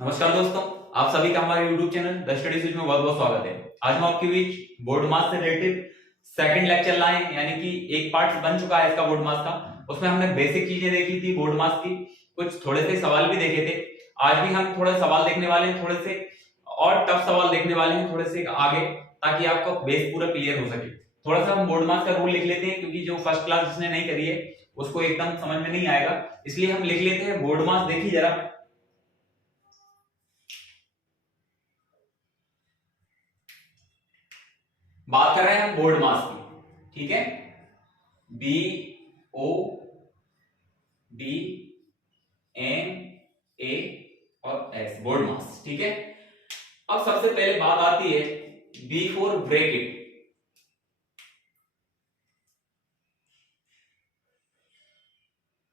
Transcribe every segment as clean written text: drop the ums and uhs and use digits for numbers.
नमस्कार दोस्तों, आप सभी का हमारे YouTube channel the study switch में बहुत बहुत स्वागत है। आज हम आपके बीच बोर्ड मास से रिलेटेड सेकंड लेक्चर लाए, यानी कि एक पार्ट बन चुका है इसका बोर्ड मास का। उसमें हमने बेसिक चीजें देखी थी बोर्ड मास की, कुछ थोड़े से सवाल भी देखे थे। आज भी हम थोड़े सवाल देखने वाले हैं, थोड़े से और टफ सवाल देखने वाले हैं, थोड़े से आगे, ताकि आपका बेस पूरा क्लियर हो सके। थोड़ा सा हम बोर्ड मास का रूल लिख लेते हैं, क्योंकि जो फर्स्ट क्लास जिसने नहीं करी है उसको एकदम समझ में नहीं आएगा, इसलिए हम लिख लेते हैं। बोर्ड मास देखिए जरा, बात कर रहे हैं हम बोर्ड मास की, ठीक है। B O D M A और एस, बोर्ड मास, ठीक है। अब सबसे पहले बात आती है बी फॉर ब्रैकेट।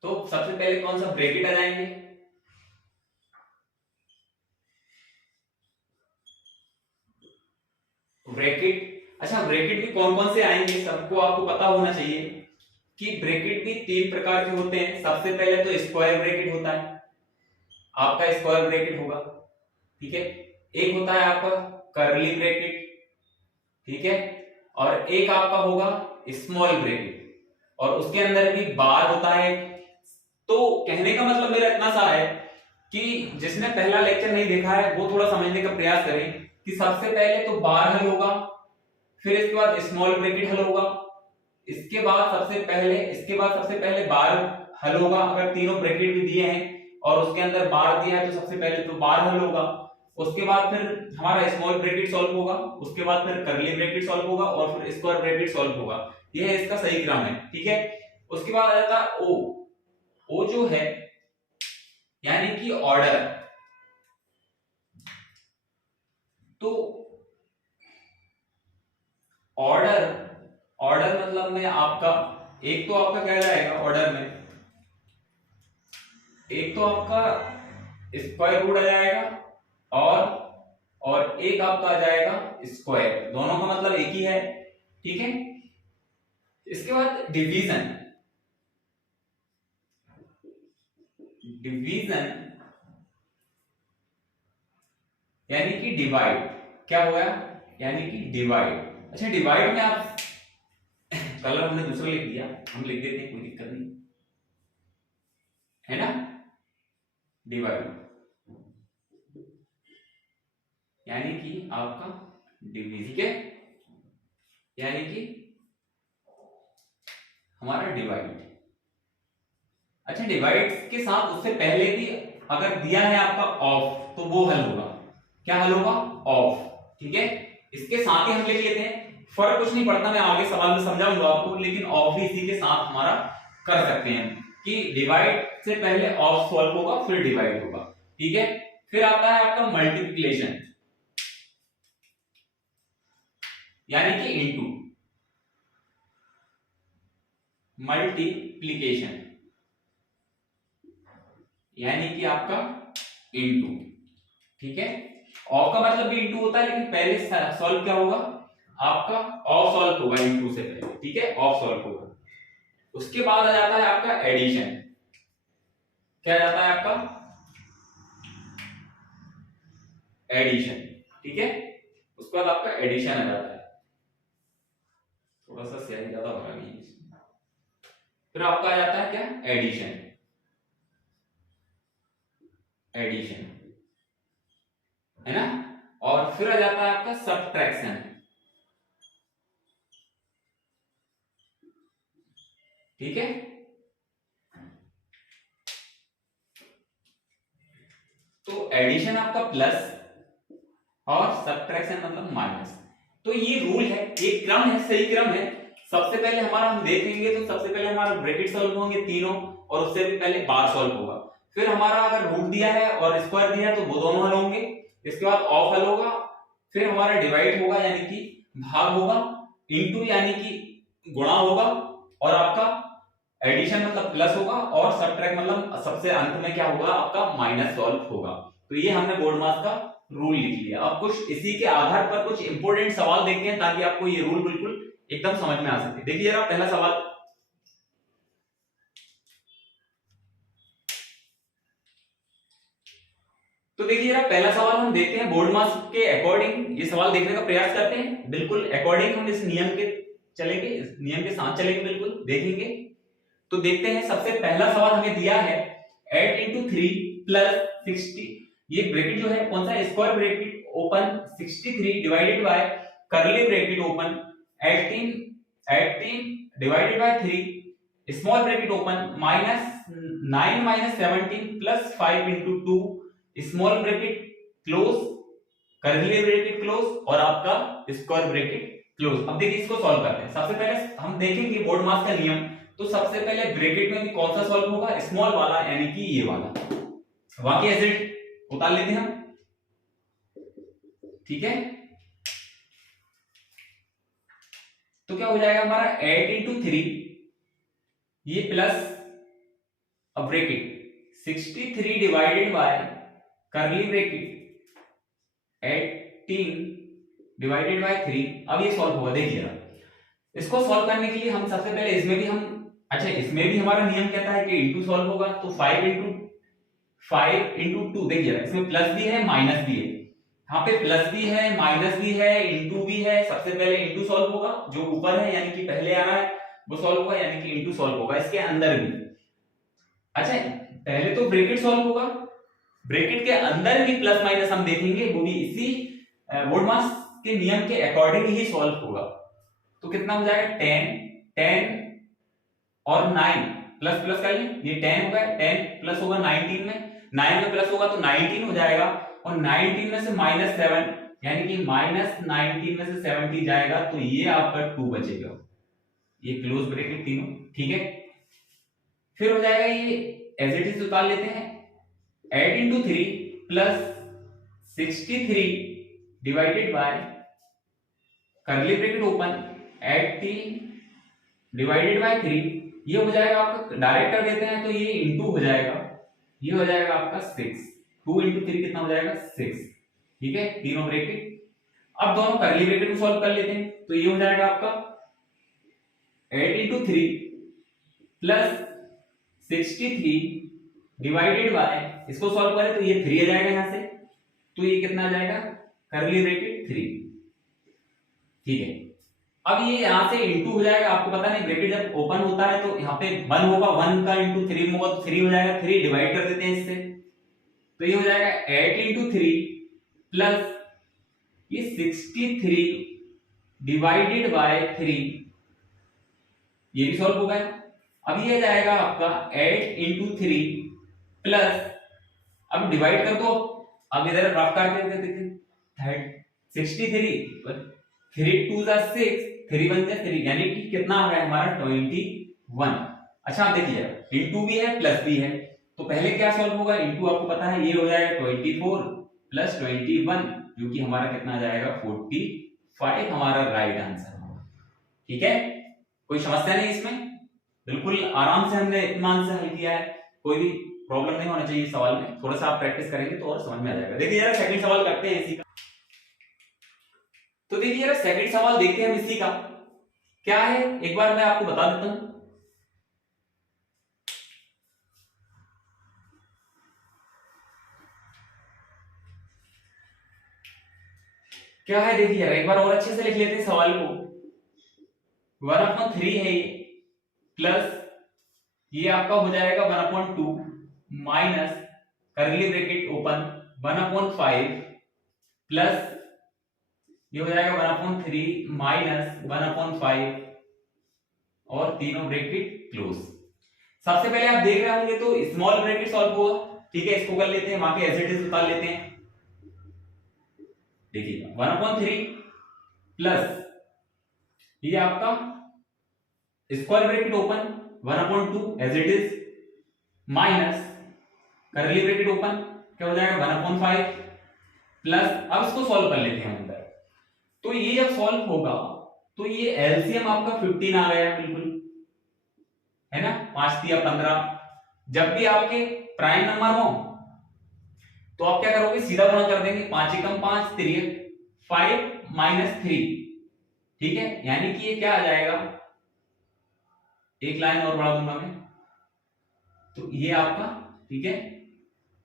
तो सबसे पहले कौन सा ब्रैकेट आ जाएंगे? ब्रैकेट। अच्छा, ब्रैकेट भी कौन कौन से आएंगे सबको आपको पता होना चाहिए कि ब्रैकेट भी तीन प्रकार के होते हैं। सबसे पहले तो स्क्वायर ब्रैकेट होता है, आपका स्क्वायर ब्रैकेट होगा, ठीक है। एक होता है आपका कर्ली ब्रैकेट, ठीक है। और एक आपका होगा स्मॉल ब्रैकेट, और उसके अंदर भी बार होता है। तो कहने का मतलब मेरा इतना सा है कि जिसने पहला लेक्चर नहीं देखा है वो थोड़ा समझने का प्रयास करें कि सबसे पहले तो बार हल होगा, फिर इसके बाद स्मॉल ब्रैकेट हल होगा, इसके बाद सबसे पहले बार हल होगा। अगर तीनों ब्रैकेट भी दिए हैं और उसके अंदर बार दिया है तो सबसे पहले तो बार हल होगा, उसके बाद फिर हमारा स्मॉल ब्रैकेट सॉल्व होगा, उसके बाद फिर कर्ली ब्रैकेट सॉल्व होगा और फिर स्क्वायर ब्रैकेट सॉल्व होगा। यह है इसका सही क्रम है, ठीक है। उसके बाद आ जाता है ओ। ओ जो है यानी कि ऑर्डर। तो ऑर्डर, ऑर्डर मतलब में आपका एक तो आपका क्या जाएगा ऑर्डर में, एक तो आपका स्क्वायर रूट आ जाएगा और एक आपका आ जाएगा स्क्वायर, दोनों का मतलब एक ही है, ठीक है। इसके बाद डिवीजन। डिवीजन यानी कि डिवाइड, क्या हो गया, यानी कि डिवाइड। अच्छा, डिवाइड में आप कलर हमने दूसरा लिख दिया, हम लिख देते हैं, कोई दिक्कत नहीं है ना। डिवाइड यानी कि आपका डिवीजन, ठीक है, यानी कि हमारा डिवाइड। अच्छा, डिवाइड के साथ उससे पहले भी अगर दिया है आपका ऑफ तो वो हल होगा, क्या हल होगा, ऑफ, ठीक है। इसके साथ ही हम लिख लेते हैं, फर्क कुछ नहीं पड़ता, मैं आगे सवाल में समझाऊंगा आपको, लेकिन ऑफ भी इसी के साथ हमारा कर सकते हैं कि डिवाइड से पहले ऑफ सॉल्व होगा फिर डिवाइड होगा, ठीक है। फिर आता है आपका मल्टीप्लिकेशन यानी कि इनटू, मल्टीप्लिकेशन यानी कि आपका इनटू, ठीक है। ऑफ का मतलब भी इनटू होता है, लेकिन पहले सॉल्व क्या होगा, आपका ऑफ सॉल्व होगा इनटू से पहले, ठीक है, ऑफ सॉल्व होगा। उसके बाद आ जाता है आपका एडिशन, क्या आ जाता है आपका एडिशन, ठीक है। उसके बाद आपका एडिशन आ जाता है, थोड़ा सा स्याही ज्यादा भरा गई है इसमें। फिर आपका आ जाता है क्या, एडिशन, एडिशन, है ना। और फिर आ जाता है आपका सब्ट्रैक्शन, ठीक है। तो एडिशन आपका प्लस और सब्ट्रैक्शन मतलब माइनस। तो ये रूल है, एक क्रम है, सही क्रम है। सबसे पहले हमारा हम देखेंगे तो सबसे पहले हमारा ब्रैकेट सॉल्व होंगे तीनों, और उससे भी पहले बार सॉल्व होगा। फिर हमारा अगर रूट दिया है और स्क्वायर दिया है तो वो दोनों हल होंगे। इसके बाद ऑफ हल होगा, फिर हमारा डिवाइड होगा यानी कि भाग होगा, इनटू यानी कि गुणा होगा, और आपका एडिशन मतलब प्लस होगा, और सब्ट्रैक्ट मतलब सबसे अंत में क्या होगा, आपका माइनस सॉल्व होगा। तो ये हमने बोर्ड मास का रूल लिख लिया। अब कुछ इसी के आधार पर कुछ इंपॉर्टेंट सवाल देखते हैं, ताकि आपको ये रूल बिल्कुल एकदम समझ में आ सके। देखिए जरा पहला सवाल, तो देखिए जरा पहला सवाल हम देखते हैं बोर्ड मास के अकॉर्डिंग ये सवाल देखने का प्रयास करते हैं, बिल्कुल अकॉर्डिंग हम इस नियम के चलेंगे, इस नियम के साथ चलेंगे, बिल्कुल देखेंगे। तो देखते हैं सबसे पहला सवाल हमें दिया है 8 into 3 plus 60, ये ब्रैकेट जो है कौन सा, square bracket open 63 divided by curly bracket open 18 divided by 3 small bracket open -9 - 17 plus 5 into 2 small bracket close curly bracket close और आपका स्क्वायर ब्रैकेट क्लोज। अब देखिए इसको सॉल्व करते हैं। सबसे पहले हम देखेंगे बोर्ड मास का नियम, तो सबसे पहले ब्रैकेट में भी कौन सा सॉल्व होगा, स्मॉल वाला यानी कि ये वाला, बाकी एसिड उतार लेते हैं हम, ठीक है। तो क्या हो जाएगा हमारा 8 into 3 ये प्लस अब bracket 63 divided by curly bracket 18 divided by 3। अब ये सॉल्व होगा, देखिए इसको सॉल्व करने के लिए हम सबसे पहले इसमें भी हम इसमें भी हमारा नियम कहता है कि इनटू सॉल्व होगा, तो 5 into 2 देखिए इसमें प्लस भी है माइनस भी है, यहाँ पे प्लस भी है माइनस भी है इनटू भी है। सबसे पहले इनटू सॉल्व होगा, जो ऊपर है यानी कि पहले आ रहा है वो सॉल्व होगा, यानी कि इनटू सॉल्व होगा इसके अंदर भी। अच्छा पहले तो ब्रैकेट सॉल्व होगा, ब्रैकेट के अंदर भी प्लस माइनस हम देखेंगे, वो भी इसी बोर्ड मास के नियम के अकॉर्डिंग ही सॉल्व होगा। तो कितना हो जाएगा 10 और 9 प्लस प्लस कर लें, ये 10 होगा, 10 प्लस होगा 19 में, 9 में प्लस होगा तो 19 हो जाएगा, और 19 में से -7 यानी कि -19 में से 70 जाएगा, तो ये आपका 2 बचेगा, ये क्लोज ब्रैकेट तीनों, ठीक है। फिर हो जाएगा ये एज इट इज उतार लेते हैं, 8 into 3 plus 63 divided by curly bracket open 18 divided by 3, ये हो जाएगा आपका, डायरेक्ट कर देते हैं तो ये इनटू हो जाएगा, ये हो जाएगा आपका 6, 2 into 3 कितना हो जाएगा 6, ठीक है, तीनों ब्रैकेट। अब दोनों कर्ली ब्रैकेट को सॉल्व कर लेते हैं, तो ये हो जाएगा आपका 8 into 3 प्लस 63 डिवाइडेड बाय, इसको सॉल्व करें तो ये 3 आ जाएगा यहाँ से, तो ये कितना आ जाएगा कर्ली ब्रैकेट 3, ठीक है। अब ये यहाँ से इंटू हो जाएगा, आपको पता नहीं ब्रैकेट जब ओपन होता है तो यहाँ पे 1 होगा, 1 का इंटू 3 होगा तो 3 हो जाएगा, 3 डिवाइड कर देते हैं इससे, तो ये हो जाएगा 8 into 3 प्लस ये 63 डिवाइडेड बाय 3, ये भी सॉल्व हो गया। अब ये जाएगा आपका 8 into 3 प्लस, अब डिवाइड कर दो, अब इधर रफ काट के देखते 63 3 2 जा 6 3 1 जा 3, यानी कि कितना आ गया हमारा 21। अच्छा आप देखिए इनटू भी है प्लस भी है, तो पहले क्या सॉल्व होगा, इनटू आपको पता है ये हो जाएगा 24 प्लस 21, जो कि हमारा कितना आ जाएगा 45, हमारा राइट आंसर होगा, ठीक है। कोई समस्या नहीं इसमें, बिल्कुल आराम से हमने इत्मीनान से हल किया है, कोई भी प्रॉब्लम नहीं होना चाहिए सवाल में, थोड़ा सा आप प्रैक्टिस करेंगे तो और समझ में आ जाएगा। देखिए जरा सेकंड सवाल करते हैं इसी का, तो देखिए जरा सेकंड सवाल देखते हैं हम इसी का, क्या है एक बार मैं आपको बता देता हूं। क्या है देखिए एक बार और अच्छे से लिख लेते हैं सवाल को। 1/3 है ये, प्लस ये आपका हो जाएगा 1/2 minus curly bracket open 1/5 plus ये हो जाएगा 1/3 माइनस 1/5 और तीनों ब्रैकेट क्लोज। सबसे पहले आप देख रहे होंगे तो स्मॉल ब्रैकेट सॉल्व होगा, ठीक है, इसको कर लेते हैं, वहां के एज इट इज उतार लेते हैं। देखिए 1/3 प्लस ये आपका square bracket open 1/2 as it is minus curly bracket open क्या हो जाएगा 1/5 प्लस, अब इसको सॉल्व कर लेते हैं अंदर, तो ये जब सॉल्व होगा तो ये एलसीएम आपका 15 आ गया, बिल्कुल है ना, 5 या 15। जब भी आपके प्राइम नंबर हो तो आप क्या करोगे, सीधा गुणा कर देंगे, 5 एकम 5 3 5 - 3, ठीक है, यानी कि ये क्या आ जाएगा, एक लाइन और बढ़ा दूंगा मैं, तो ये आपका, ठीक है,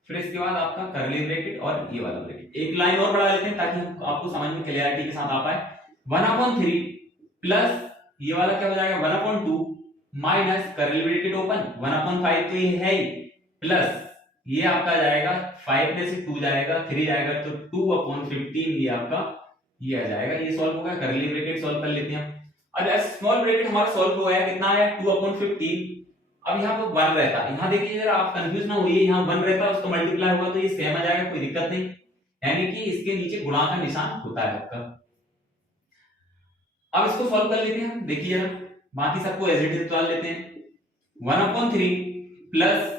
फिर इसके बाद आपका करली ब्रैकेट और ये वाला ब्रैकेट। एक लाइन और बढ़ा लेते हैं ताकि आपको समझ में क्लियरिटी के साथ आ पाए। 1/3 प्लस ये वाला क्या हो जाएगा 1/2 माइनस करली ब्रैकेट ओपन 1/5 तो ये है ही, प्लस ये आपका जाएगा 5 में से 2 जाएगा 3 जाएगा तो 2/15 ये आपका ये आ जाएगा। ये सॉल्व हो गया। करली ब्रैकेट सॉल्व कर लेते हैं हम। अब स्मॉल ब्रैकेट हमारा सॉल्व हो गया, कितना आया 2/15। अब यहाँ पे 1 रहता है, यहाँ देखिए जरा आप कंफ्यूज ना होइए, यहाँ 1 रहता है उसको मल्टीप्लाई हुआ तो ये सेम आ जाएगा, कोई दिक्कत नहीं, यानी कि इसके नीचे गुणा का निशान होता है आपका। अब इसको सॉल्व कर लेते हैं, देखिए जरा बाकी सबको एज इट इज डाल लेते हैं। 1/3 प्लस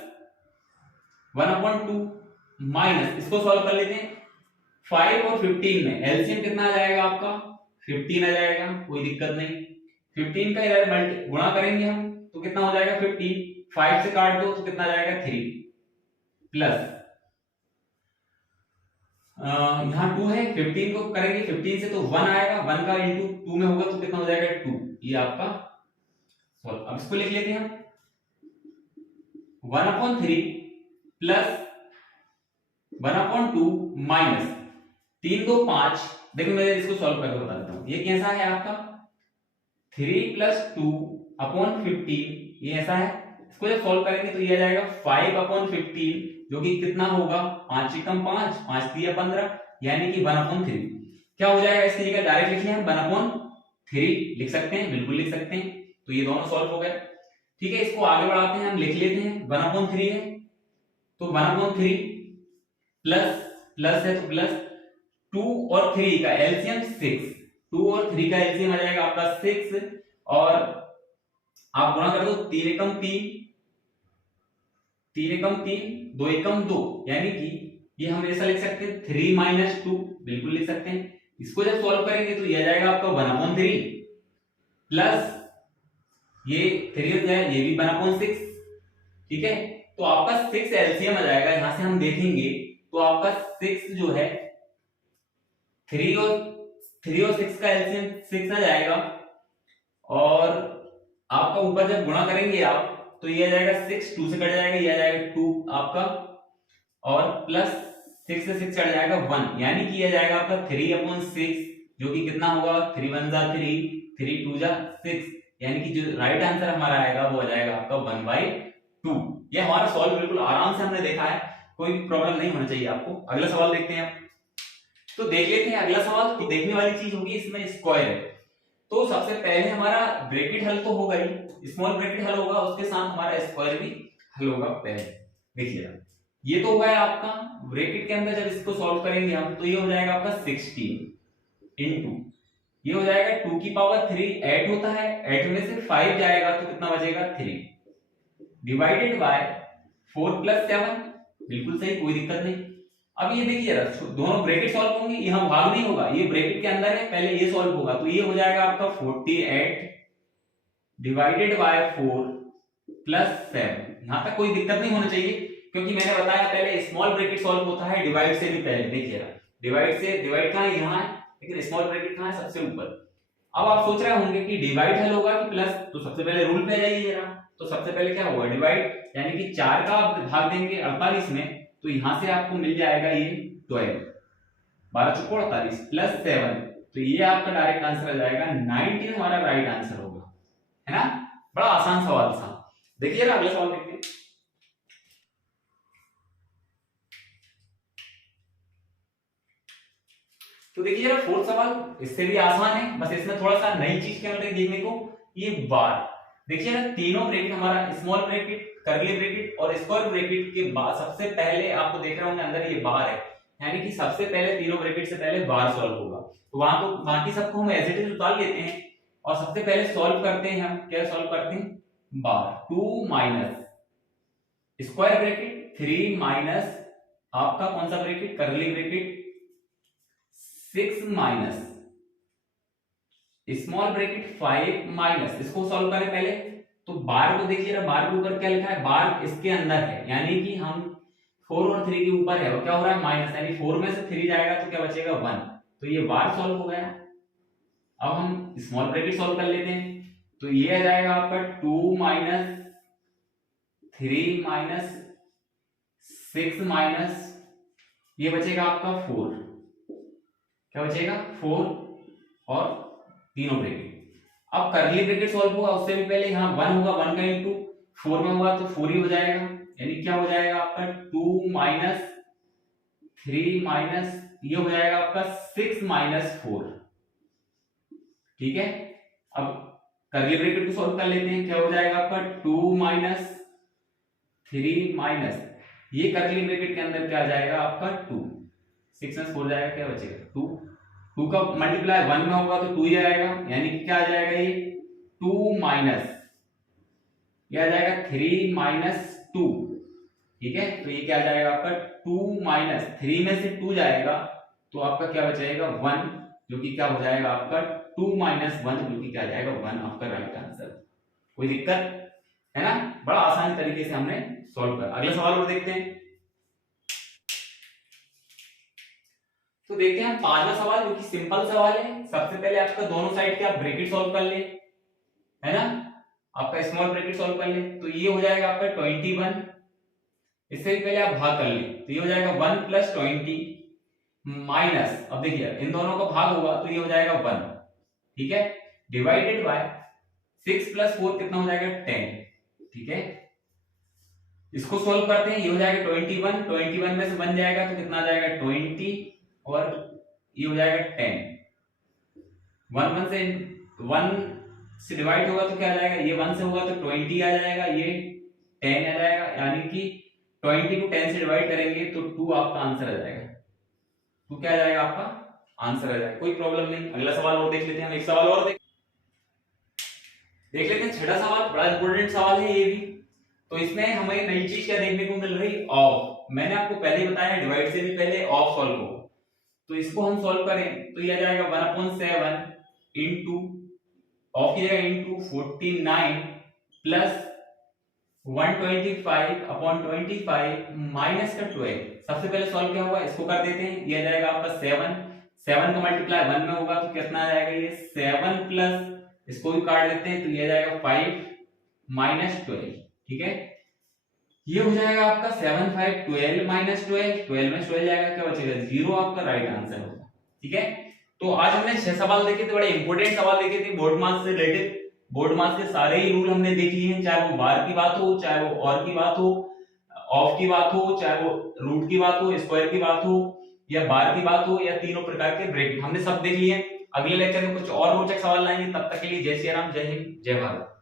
1/2 माइनस, इसको सॉल्व कर लेते हैं। 5 और 15 में एलसीएम कितना आ जाएगा आपका 15 आ जाएगा, कोई दिक्कत नहीं। 15 का इधर गुणा करेंगे हम तो कितना हो जाएगा 15, 5 से काट दो तो कितना आ जाएगा 3 प्लस यहाँ 2 है, 15 को करेंगे 15 से तो 1 आएगा, 1 का इंटू 2 में होगा तो कितना हो जाएगा 2, ये आपका सॉल्व। अब इसको लिख लेते हैं हम 1/3 प्लस 1/2 माइनस 3 2 5। देखो मैं इसको सॉल्व करके बता देता हूँ। ये कैसा है आपका 3 + 2/15, ये ऐसा है। इसको जब सॉल्व करेंगे तो ये आ जाएगा 5/15 जो कि कितना होगा 5 × 5 5 × 15 यानी कि 1/3। क्या हो जाएगा इसकी जगह डायरेक्ट लिख लें 1/3 लिख सकते हैं, बिल्कुल लिख सकते हैं। तो ये दोनों सॉल्व हो गए। ठीक है, इसको आगे बढ़ाते हैं, हम लिख लेते हैं 1/3 है तो 1/3 प्लस प्लस है तो प्लस 2 और 3 का एलसीएम 6, 2 और 3 का एलसीएम आ जाएगा आपका 6 और आप गुणा कर दो 3 एकम 3, 3 एकम 3, 2 एकम 2 यानी कि ये हम ऐसा लिख सकते हैं 3 - 2, बिल्कुल लिख सकते हैं। इसको जब सॉल्व करेंगे तो ये आ जाएगा आपका 1/3 प्लस ये 3 हो जाएगा, ये भी 1/6। ठीक है, तो आपका 6 एलसीएम आ जाएगा। यहां से हम देखेंगे तो आपका 6 जो है 3 और 6 का एलसीएम 6 आ जाएगा और आपका ऊपर जब गुणा करेंगे आप तो ये आ जाएगा 6, 2 से कट जाएगा, ये आ जाएगा 2 आपका और प्लस 6 से 6 कट जाएगा 1 यानी कि ये आ जाएगा आपका 3/6 जो कि कितना होगा 3 × 1 = 3, 3 × 2 = 6 यानी कि जो राइट आंसर हमारा आएगा वो आ जाएगा आपका 1/2। ये हमारा सॉल्व बिल्कुल आराम से हमने देखा है, कोई भी प्रॉब्लम नहीं होना चाहिए आपको। अगला सवाल देखते हैं आप। तो देख लेते हैं अगला सवाल। तो देखने वाली चीज होगी इसमें स्क्वायर है। तो सबसे पहले हमारा ब्रैकेट हल तो होगा ही, स्मॉल ब्रैकेट हल होगा, उसके साथ हमारा स्क्वायर भी हल होगा। पहले देखिए ये तो होगा आपका ब्रैकेट के अंदर जब इसको सॉल्व करेंगे हम तो ये हो जाएगा आपका 16 इंटू ये हो जाएगा 2 की पावर 3 8 होता है, 8 में से 5 जाएगा तो कितना बचेगा 3 डिवाइडेड बाय 4 + 7, बिल्कुल सही, कोई दिक्कत नहीं। अब ये देखिए दोनों ब्रैकेट सॉल्व होंगे, यहाँ भाग नहीं होगा, ये ब्रैकेट के अंदर है, पहले ये सॉल्व होगा तो ये हो जाएगा आपका 48 डिवाइडेड बाय 4 + 7। यहाँ तक कोई दिक्कत नहीं होना चाहिए क्योंकि मैंने बताया पहले स्मॉल ब्रैकेट सॉल्व होता है डिवाइड से भी पहले। देखिए डिवाइड कहाँ है, यहाँ है, लेकिन स्मॉल ब्रैकेट कहाँ है, सबसे ऊपर। अब आप सोच रहे होंगे कि डिवाइड हल होगा कि प्लस, तो सबसे पहले रूल पे जाइए जरा। तो सबसे पहले क्या होगा डिवाइड, यानी कि 4 का भाग देंगे 48 में तो यहां से आपको मिल जाएगा ये 12, 12 × 4 = 48 प्लस 7 तो ये आपका डायरेक्ट आंसर आ जाएगा 19 हमारा राइट आंसर होगा, है ना। बड़ा आसान सवाल था। देखिए ना अगला सवाल देखते हैं। तो देखिए जरा फोर्थ सवाल इससे भी आसान है, बस इसमें थोड़ा सा नई चीज क्या मिलेगी देखने को, ये बार। देखिए ना तीनों ब्रैकेट हमारा स्मॉल ब्रैकेट, कर्ली ब्रैकेट और स्क्वायर ब्रैकेट के बाद सबसे पहले आपको देख रहे होंगे अंदर ये बार है, यानी कि सबसे पहले तीनों ब्रैकेट से पहले बार सॉल्व होगा। तो वहां तो बाकी सबको हम एज इट इज उतार लेते हैं और सबसे पहले सॉल्व करते हैं हम, क्या सॉल्व करते हैं बार 2 माइनस स्क्वायर ब्रैकेट 3 माइनस आपका कौन सा bracket curly bracket 6 minus small bracket 5 minus, इसको सॉल्व करें पहले। तो बार को देखिए बार के ऊपर क्या लिखा है, बार इसके अंदर है, यानी कि हम 4 और 3 के ऊपर है और क्या हो रहा है माइनस, यानी 4 में से 3 जाएगा तो क्या बचेगा 1, तो ये बार सॉल्व हो गया। अब हम स्मॉल ब्रैकेट सॉल्व कर लेते हैं तो ये आ जाएगा आपका 2 - 3 - 6 माइनस ये बचेगा आपका 4, क्या बचेगा 4 और तीनों ब्रैकेट। अब करली ब्रैकेट सॉल्व होगा उससे भी पहले यहाँ 1 होगा, 1 का इंटू 4 में होगा तो 4 ही हो जाएगा, यानी क्या हो जाएगा आपका 2 माइनस 3 माइनस ये हो जाएगा आपका 6 माइनस 4, ठीक है। अब करली ब्रैकेट को सॉल्व कर लेते हैं, क्या हो जाएगा आपका 2 माइनस 3 माइनस ये करली ब्रैकेट के अंदर क्या आ जाएगा आपका 2, 6 में 4 जाएगा, क्या बचेगा 2, 2 का मल्टीप्लाई 1 में होगा तो 2 ही आएगा, यानी कि क्या आ जाएगा ये 2 माइनस ये आ जाएगा 3 माइनस 2, ठीक है। तो ये क्या आ जाएगा आपका 2 माइनस 3 में से 2 जाएगा तो आपका क्या बचेगा 1, जो कि क्या हो जाएगा आपका 2 माइनस 1, जो कि क्या आ जाएगा 1, आपका राइट आंसर। कोई दिक्कत है ना, बड़ा आसान तरीके से हमने सॉल्व कर। अगला सवाल और देखते हैं। तो देखते हैं हम पांचवा सवाल, जो कि सिंपल सवाल है। सबसे पहले आपका दोनों साइड के आप ब्रैकेट सॉल्व कर ले, है ना, आपका स्मॉल ब्रैकेट सॉल्व कर ले तो ये हो जाएगा आपका 21, इससे भी पहले आप भाग कर ले तो ये हो जाएगा 1 प्लस 20 माइनस, अब देखिए इन दोनों का भाग होगा तो ये हो जाएगा 1, ठीक है, डिवाइडेड बाय 6 प्लस 4 कितना हो जाएगा 10, ठीक है। इसको सॉल्व करते हैं, ये हो जाएगा 21, 21 में से 1 जाएगा तो कितना आ जाएगा 20 और ये हो जाएगा 10, 1 से डिवाइड होगा तो क्या आ जाएगा, ये 1 से होगा तो 20 आ जाएगा, ये 10 आ जाएगा, यानी कि 20 को 10 से डिवाइड करेंगे तो 2 आपका आंसर आ जाएगा, 2 क्या आ जाएगा आपका आंसर आ जाएगा, कोई प्रॉब्लम नहीं। अगला सवाल और देख लेते हैं, हम एक सवाल और देख लेते हैं। छठा सवाल बड़ा इंपॉर्टेंट सवाल है ये भी। तो इसमें हमें नई चीज क्या देखने को मिल रही, ऑफ। मैंने आपको पहले ही बताया डिवाइड से भी पहले ऑफ सॉल्व हो, तो इसको हम सॉल्व करें तो ये आ जाएगा 1/7 इंटू ऑफ की जगह इंटू 49 प्लस 125/25 माइनस का 12। सबसे पहले सॉल्व क्या होगा, इसको कर देते हैं, ये आ जाएगा आपका 7 का मल्टीप्लाई 1 में होगा तो कितना आ जाएगा, ये 7 प्लस इसको भी काट देते हैं तो ये आ जाएगा 5 माइनस 12, ठीक है। ये हो जाएगा आपका 7 5 12 माइनस 12, 12 में 12 जाएगा, क्या बचेगा 0, आपका राइट आंसर होगा, ठीक है। तो आज हमने 6 सवाल देखे थे, बड़े इंपॉर्टेंट सवाल देखे थे बोर्ड मार्क्स से रिलेटेड। बोर्ड मार्क्स के सारे ही रूल हमने देख लिए हैं, चाहे वो बार की बात हो, चाहे वो और की बात हो, ऑफ की बात हो, चाहे वो रूट की बात हो, स्क्वायर की बात हो, या बार की बात हो, या तीनों प्रकार के ब्रैकेट, हमने सब देख लिए। अगले लेक्चर में कुछ और रोचक सवाल लाएंगे, तब तक के लिए जय श्री राम, जय हिंद, जय भारत।